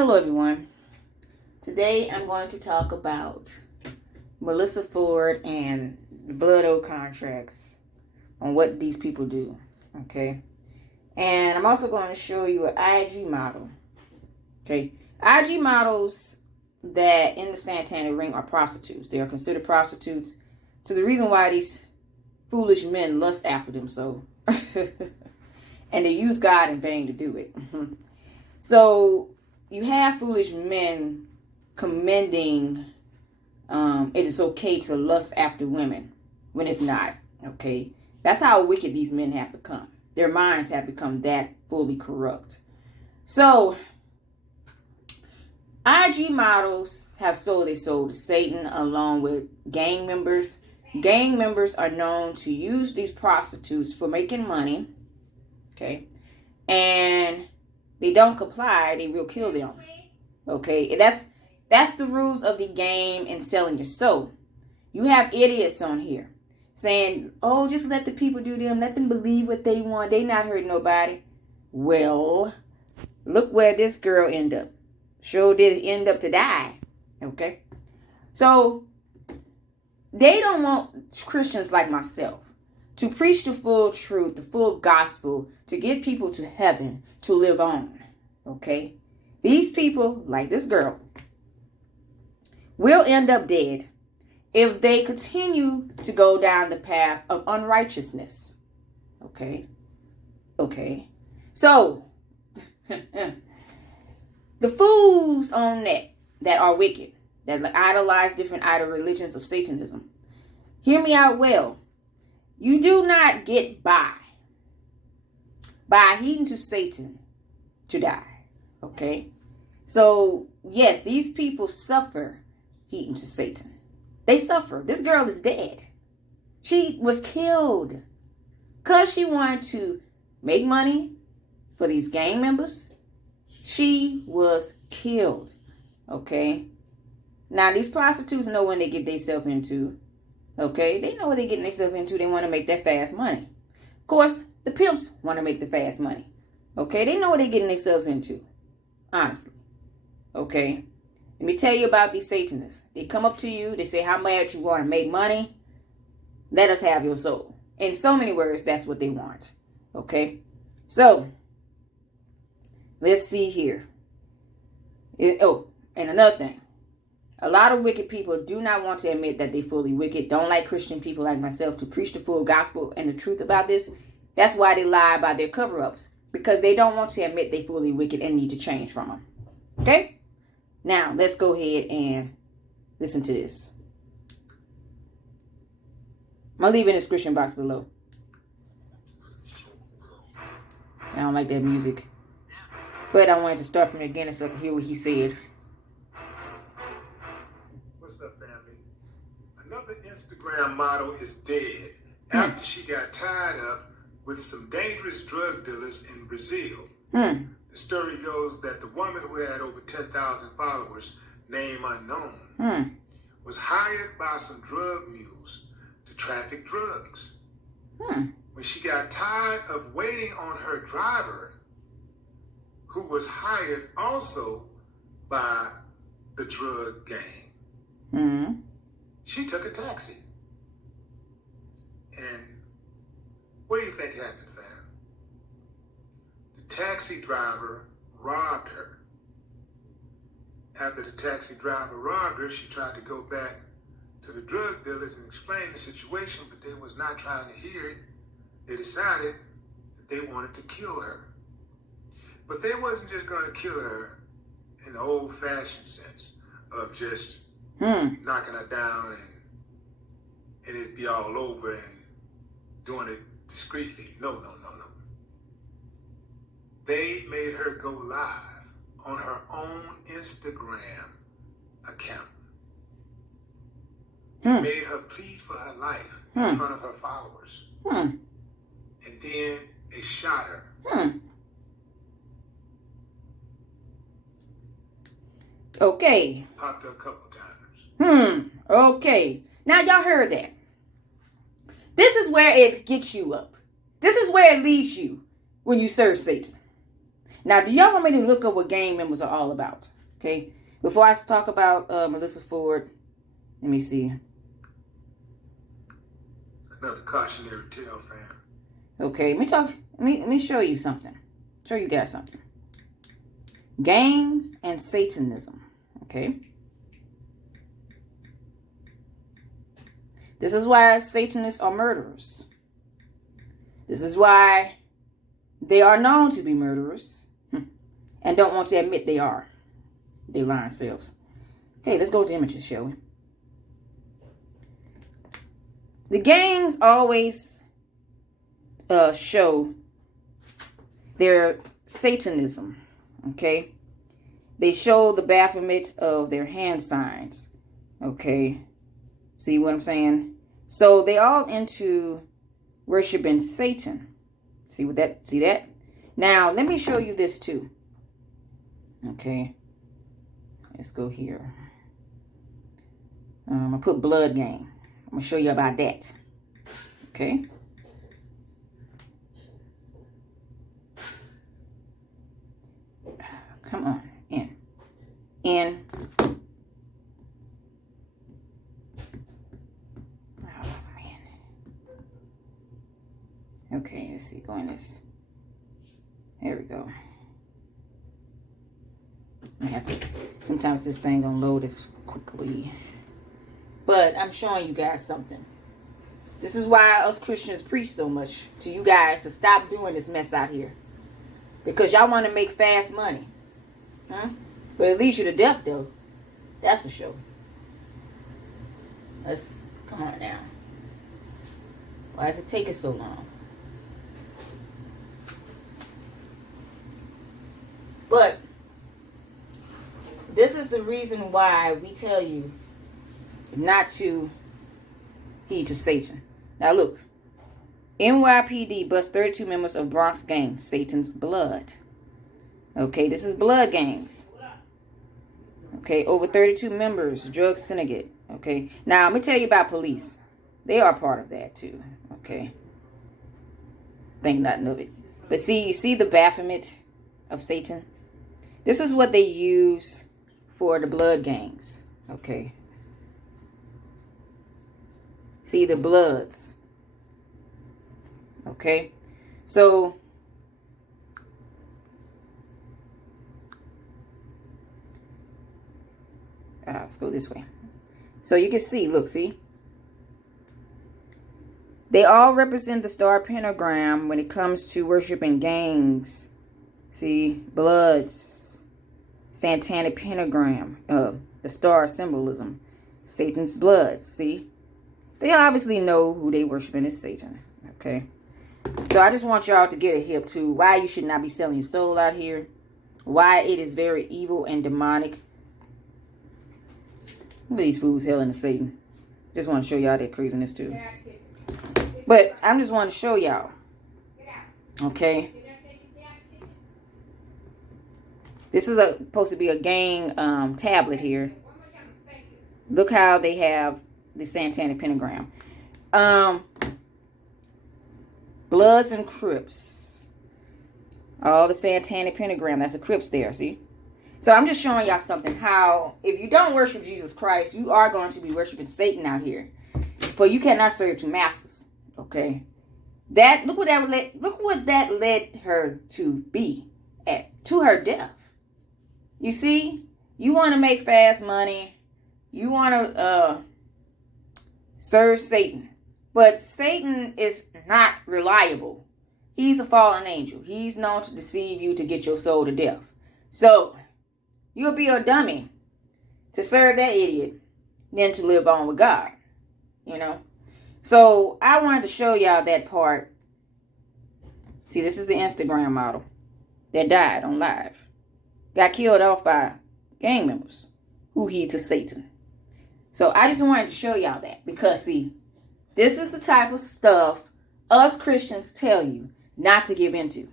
Hello, everyone. Today I'm going to talk about Melyssa Ford and the blood oath contracts on what these people do. Okay. And I'm also going to show you an IG model. Okay. IG models that in the Santana ring are prostitutes. They are considered prostitutes to the reason why these foolish men lust after them so. And they use God in vain to do it. So you have foolish men commending it is okay to lust after women when it's not. Okay. That's how wicked these men have become. Their minds have become that fully corrupt. So IG models have sold their soul to Satan along with gang members. Gang members are known to use these prostitutes for making money. Okay. And they don't comply, they will kill them. Okay. That's the rules of the game in selling your soul. You have idiots on here saying, oh, just let the people do them. Let them believe what they want. They not hurt nobody. Well, look where this girl ended up. Sure did end up to die. Okay. So they don't want Christians like myself to preach the full truth, the full gospel, to get people to heaven, to live on. Okay. These people, like this girl, will end up dead if they continue to go down the path of unrighteousness. Okay. Okay. So, the fools on that are wicked, that idolize different idol religions of Satanism, hear me out well. You do not get by heeding to Satan to die. Okay? So, yes, these people suffer heeding to Satan. They suffer. This girl is dead. She was killed because she wanted to make money for these gang members. She was killed. Okay? Now, these prostitutes know when they get themselves into. Okay? They know what they're getting themselves into. They want to make that fast money. Of course, the pimps want to make the fast money. Okay? They know what they're getting themselves into. Honestly. Okay? Let me tell you about these Satanists. They come up to you. They say how much you want to make money. Let us have your soul. In so many words, that's what they want. Okay? So, let's see here. And another thing. A lot of wicked people do not want to admit that they're fully wicked. Don't like Christian people like myself to preach the full gospel and the truth about this. That's why they lie about their cover-ups. Because they don't want to admit they're fully wicked and need to change from them. Okay? Now, let's go ahead and listen to this. I'm going to leave it in the description box below. I don't like that music. But I wanted to start from the beginning so I can hear what he said. What's up, family? Another Instagram model is dead after she got tied up with some dangerous drug dealers in Brazil. The story goes that the woman who had over 10,000 followers, name unknown, was hired by some drug mules to traffic drugs. When she got tired of waiting on her driver, who was hired also by the drug gang, she took a taxi. And what do you think happened, fam? The taxi driver robbed her. After the taxi driver robbed her, she tried to go back to the drug dealers and explain the situation, but they was not trying to hear it. They decided that they wanted to kill her. But they wasn't just going to kill her in the old-fashioned sense of just knocking her down and it'd be all over and doing it discreetly. No. They made her go live on her own Instagram account. They made her plead for her life in front of her followers. And then they shot her. Okay. Popped her a couple times. Okay. Now y'all heard that. This is where it gets you up. This is where it leads you when you serve Satan. Now, do y'all want me to look up what gang members are all about? Okay. Before I talk about Melyssa Ford, let me see. Another cautionary tale, fam. Okay, let me show you something. Show you guys something. Gang and Satanism. Okay. This is why Satanists are murderers. This is why they are known to be murderers and don't want to admit they are. They lying selves. Okay, let's go to images, shall we? The gangs always show their Satanism. Okay, they show the Baphomet of their hand signs. Okay, see what I'm saying? So they all into worshiping Satan. See what that? See that? Now let me show you this too. Okay, let's go here. I put blood gang. I'm gonna show you about that. Okay. Come on, in. Oh man. Okay, let's see. Go in this. There we go. I have to. Sometimes this thing don't load as quickly. But I'm showing you guys something. This is why us Christians preach so much to you guys to stop doing this mess out here. Because y'all want to make fast money. Huh? But it leads you to death, though. That's for sure. Come on now. Why does it take us so long? But this is the reason why we tell you not to heed to Satan. Now look. NYPD busts 32 members of Bronx gang, Satan's blood. Okay, this is blood gangs. Okay, over 32 members, drug syndicate. Okay, now let me tell you about police. They are part of that too. Okay, think nothing of it. But see, you see the Baphomet of Satan? This is what they use for the blood gangs. Okay. See the bloods. Okay, so let's go this way. So you can see, look, see? They all represent the star pentagram when it comes to worshiping gangs. See, bloods, satanic pentagram, the star symbolism, Satan's blood, see? They obviously know who they worshiping is Satan, okay? So I just want y'all to get a hip to why you should not be selling your soul out here. Why it is very evil and demonic. Look at these fools hailing to Satan. Just want to show y'all that craziness too. But I just want to show y'all. Okay. This is supposed to be a gang tablet here. Look how they have the satanic pentagram. Bloods and Crips. All the satanic pentagram. That's a Crips there, see? So I'm just showing y'all something. How, if you don't worship Jesus Christ, you are going to be worshiping Satan out here. For you cannot serve two masters. Okay? Look what that led her to be at. To her death. You see? You want to make fast money. You want to serve Satan. But Satan is not reliable. He's a fallen angel. He's known to deceive you to get your soul to death. So, you'll be a dummy to serve that idiot than to live on with God. You know? So, I wanted to show y'all that part. See, this is the Instagram model that died on live. Got killed off by gang members who heed to Satan. So, I just wanted to show y'all that. Because, see, this is the type of stuff us Christians tell you not to give into.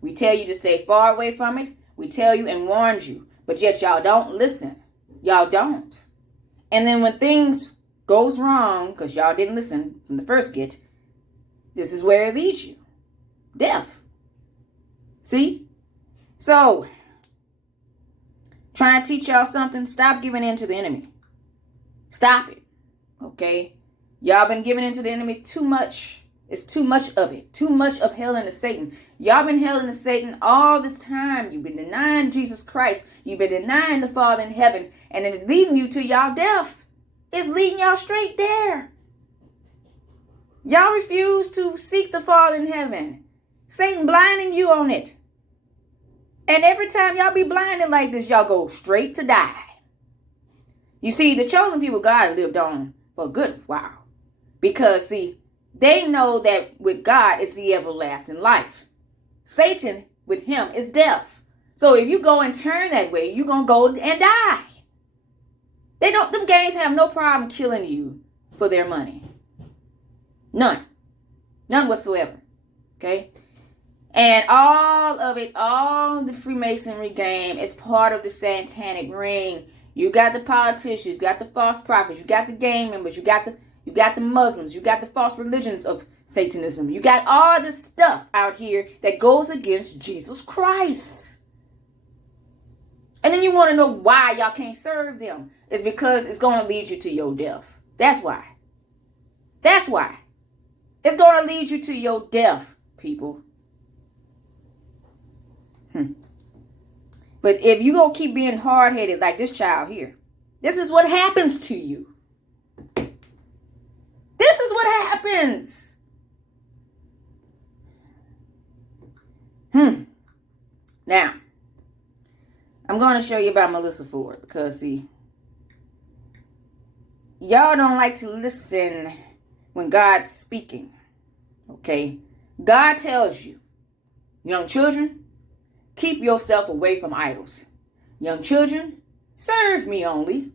We tell you to stay far away from it. We tell you and warn you. But yet y'all don't listen. Y'all don't. And then when things goes wrong, because y'all didn't listen from the first get, this is where it leads you. Death. See? So, trying to teach y'all something. Stop giving in to the enemy. Stop it. Okay? Y'all been giving in to the enemy too much. It's too much of it. Too much of hell into Satan. Y'all been hailing to Satan all this time. You've been denying Jesus Christ. You've been denying the Father in heaven. And it's leading you to y'all death. It's leading y'all straight there. Y'all refuse to seek the Father in heaven. Satan blinding you on it. And every time y'all be blinded like this, y'all go straight to die. You see, the chosen people God lived on for a good while. Because, see, they know that with God is the everlasting life. Satan, with him, is death. So if you go and turn that way, you're going to go and die. Them gangs have no problem killing you for their money. None. None whatsoever. Okay? And all of it, all the Freemasonry game is part of the satanic ring. You got the politicians, you got the false prophets, you got the gang members, you got the Muslims, you got the false religions of Satanism. You got all this stuff out here that goes against Jesus Christ. And then you want to know why y'all can't serve them. It's because it's going to lead you to your death. That's why. That's why. It's going to lead you to your death, people. But if you going to keep being hard-headed like this child here, this is what happens to you. This is what happens. Now, I'm going to show you about Melyssa Ford because, see, y'all don't like to listen when God's speaking. Okay? God tells you, young children, keep yourself away from idols. Young children, serve me only.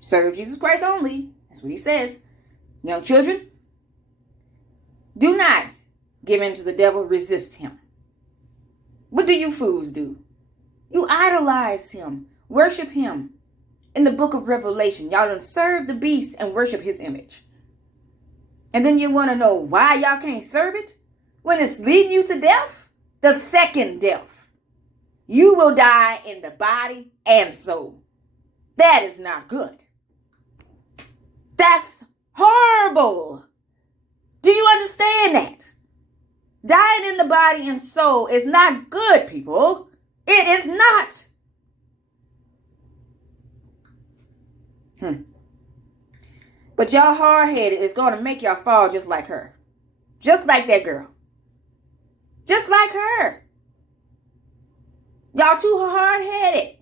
Serve Jesus Christ only. That's what he says. Young children, do not give in to the devil. Resist him. What do you fools do? You idolize him. Worship him. In the book of Revelation, y'all done serve the beast and worship his image. And then you want to know why y'all can't serve it? When it's leading you to death? The second death. You will die in the body and soul. That is not good. That's horrible. Do you understand that? Dying in the body and soul is not good, people. It is not. But y'all hard-headed is going to make y'all fall just like her. Just like that girl. Just like her. Y'all too hard-headed.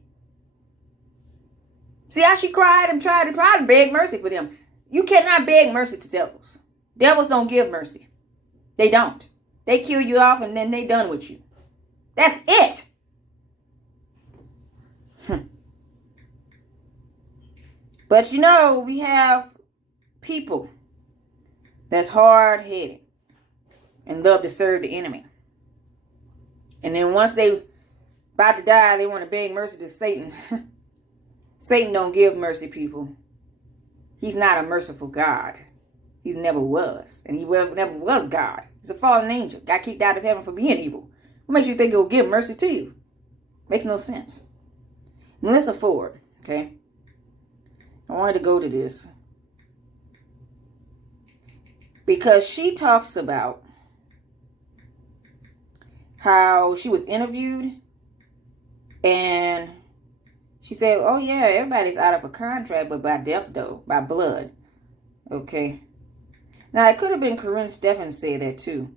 See how she cried and tried to beg mercy for them. You cannot beg mercy to devils. Devils don't give mercy. They don't. They kill you off and then they done with you. That's it. But you know, we have people that's hard-headed and love to serve the enemy. And then once they about to die, they want to beg mercy to Satan. Satan don't give mercy, people. He's not a merciful God. He never was. And he never was God. He's a fallen angel. Got kicked out of heaven for being evil. What makes you think he'll give mercy to you? Makes no sense. Melyssa Ford, okay? I wanted to go to this because she talks about how she was interviewed and she said, oh yeah, everybody's out of a contract, but by death though, by blood. Okay. Now it could have been Corinne Stephens said that too.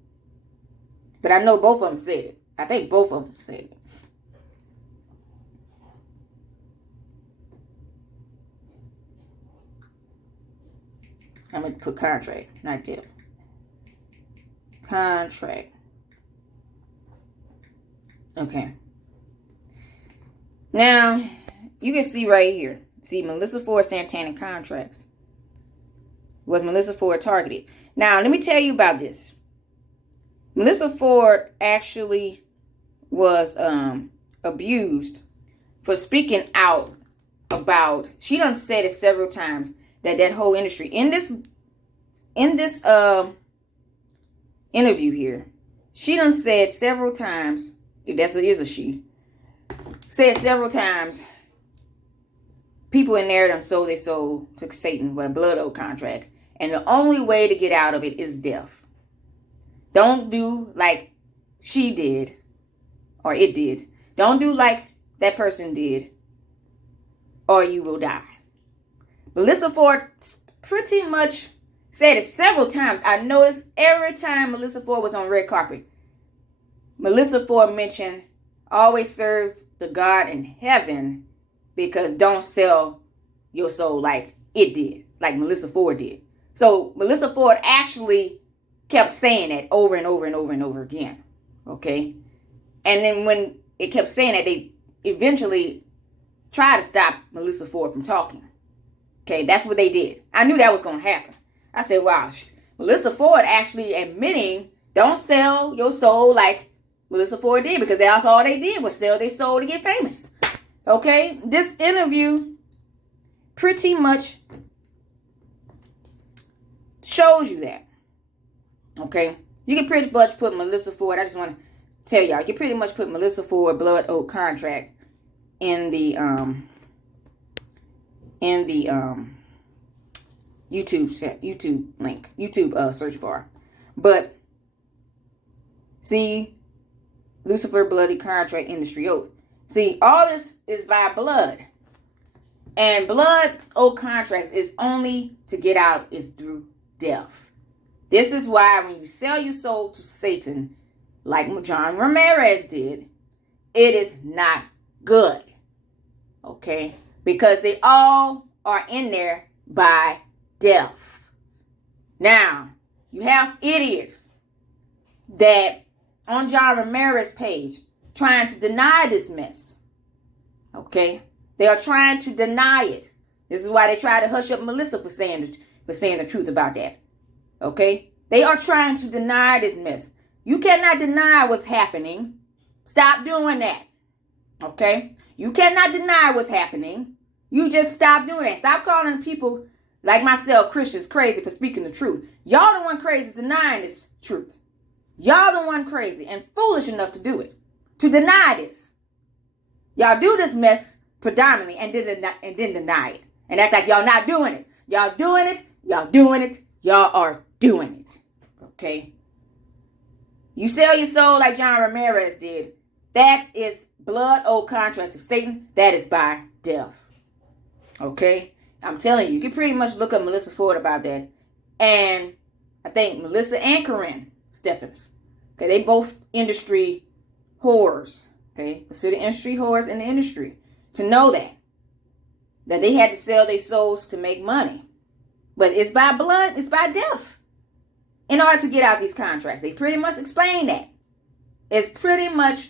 But I know both of them said it. I think both of them said it. I'm going to put contract, not death. Contract. Okay. Now, you can see right here. See, Melyssa Ford satanic contracts. Was Melyssa Ford targeted? Now, let me tell you about this. Melyssa Ford actually was abused for speaking out about, she done said it several times, that whole industry in this interview here, she done said several times That's it is a she. Said several times, people in there done sold their soul to Satan with a blood oath contract. And the only way to get out of it is death. Don't do like she did, or it did. Don't do like that person did, or you will die. Melyssa Ford pretty much said it several times. I noticed every time Melyssa Ford was on red carpet, Melyssa Ford mentioned, always serve the God in heaven, because don't sell your soul like it did, like Melyssa Ford did. So Melyssa Ford actually kept saying that over and over and over and over again. Okay. And then when it kept saying that, they eventually tried to stop Melyssa Ford from talking. Okay. That's what they did. I knew that was going to happen. I said, wow, Melyssa Ford actually admitting don't sell your soul like Melyssa Ford did, because that's all they did was sell their soul to get famous. Okay. This interview pretty much shows you that. Okay. You can pretty much put Melyssa Ford, I just want to tell y'all, you can pretty much put Melyssa Ford blood oath contract in the YouTube link, YouTube search bar. But see, Lucifer bloody contract industry oath. See, all this is by blood. And blood oath contracts is only to get out is through death. This is why when you sell your soul to Satan, like John Ramirez did, it is not good. Okay? Because they all are in there by death. Now, you have idiots that on John Ramirez's page trying to deny this mess. Okay? They are trying to deny it. This is why they try to hush up Melyssa for saying the truth about that. Okay? They are trying to deny this mess. You cannot deny what's happening. Stop doing that. Okay? You cannot deny what's happening. You just stop doing that. Stop calling people like myself, Christians, crazy for speaking the truth. Y'all the one crazy denying this truth. Y'all the one crazy and foolish enough to do it. To deny this. Y'all do this mess predominantly and then deny it. And act like y'all not doing it. Y'all doing it. Y'all doing it. Y'all are doing it. Okay? You sell your soul like John Ramirez did. That is blood oath contract to Satan. That is by death. Okay? I'm telling you, you can pretty much look up Melyssa Ford about that. And I think Melyssa and Corinne Stephens. Okay, they both industry whores. Okay? Consider industry whores in the industry. To know that they had to sell their souls to make money. But it's by blood, it's by death. In order to get out these contracts. They pretty much explain that. It's pretty much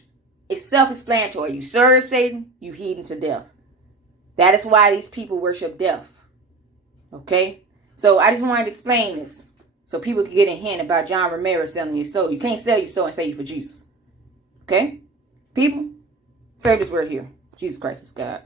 self-explanatory. You serve Satan, you heed to death. That is why these people worship death. Okay? So I just wanted to explain this. So people can get a hint about John Ramirez selling your soul. You can't sell your soul and save you for Jesus. Okay? People, serve this word here. Jesus Christ is God.